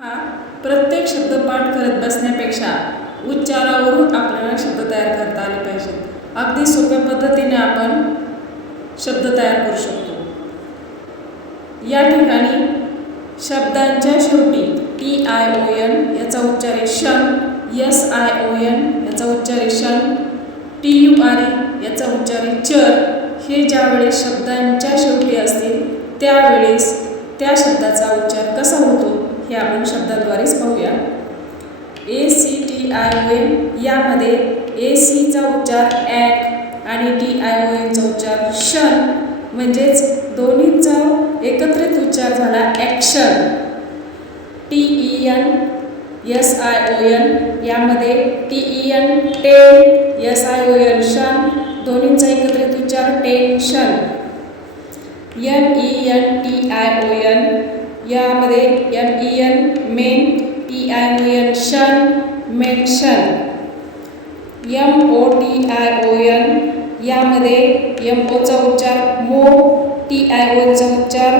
हा प्रत्येक शब्द पाठ करत बसण्यापेक्षा उच्चारावरून आपल्याला शब्द तयार करता आले पाहिजेत. अगदी सोप्या पद्धतीने आपण शब्द तयार करू शकतो. या ठिकाणी शब्दांच्या शेवटी टी आय ओ एन याचा उच्चार आहे शन एस आय ओ एन याचा उच्चार आहे shun T U R E याचा उच्चार आहे चर हे ज्यावेळेस शब्दांच्या शेवटी असतील त्यावेळेस त्या शब्दाचा उच्चार कसा होतो हे आपण शब्दाद्वारेच पाहूया A C T I O M यामध्ये ए सीचा उच्चार ॲक आणि टी आय ओ एमचा उच्चार शन म्हणजेच दोन्हीचा एकत्रित उच्चार झाला action T E N S I O N यामध्ये T E N ten S I O N शन दोन्हींचा एकत्रित उच्चार tension N E N T I O N यामध्ये M E N men T I O N शन mention M O T I O N यामध्ये M ओचा उच्चार मो टी आय ओचा उच्चार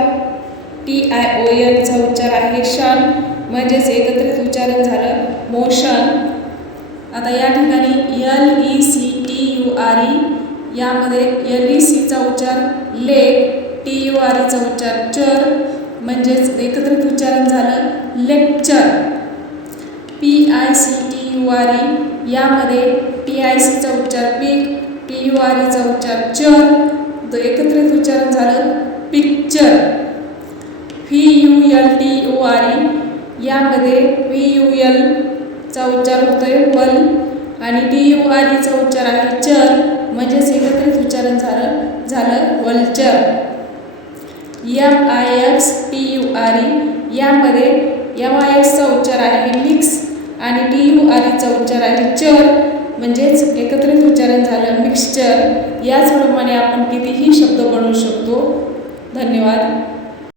टी आय ओ एनचा उच्चार आहे. शन म्हणजेच एकत्रित उच्चारण झालं. मोशन. आता या ठिकाणी L E C T U R E यामध्ये एल ई सीचा उच्चार ले टी यू आर ईचा उच्चार चर म्हणजेच एकत्रित उच्चारण झालं. लेक्चर. आर ई यामध्ये टी आय सीचा उच्चार पीक टी यू आर ईचा उच्चार चर एकत्रित उच्चारण झालं picture. V U L T U R E. यामध्ये व्ही यू एलचा उच्चार होतोय वल आणि टी यू आर ईचा उच्चार आहे चर म्हणजेच एकत्रित उच्चारण झालं झालं vulture. M I X T U R E. यामध्ये एम आय एक्सचा उच्चार आहे मिक्स आणि टी याचा उच्चार आहे. चर म्हणजेच एकत्रित उच्चारण झालं. मिक्सचर याचप्रमाणे आपण कितीही शब्द बनवू शकतो. धन्यवाद.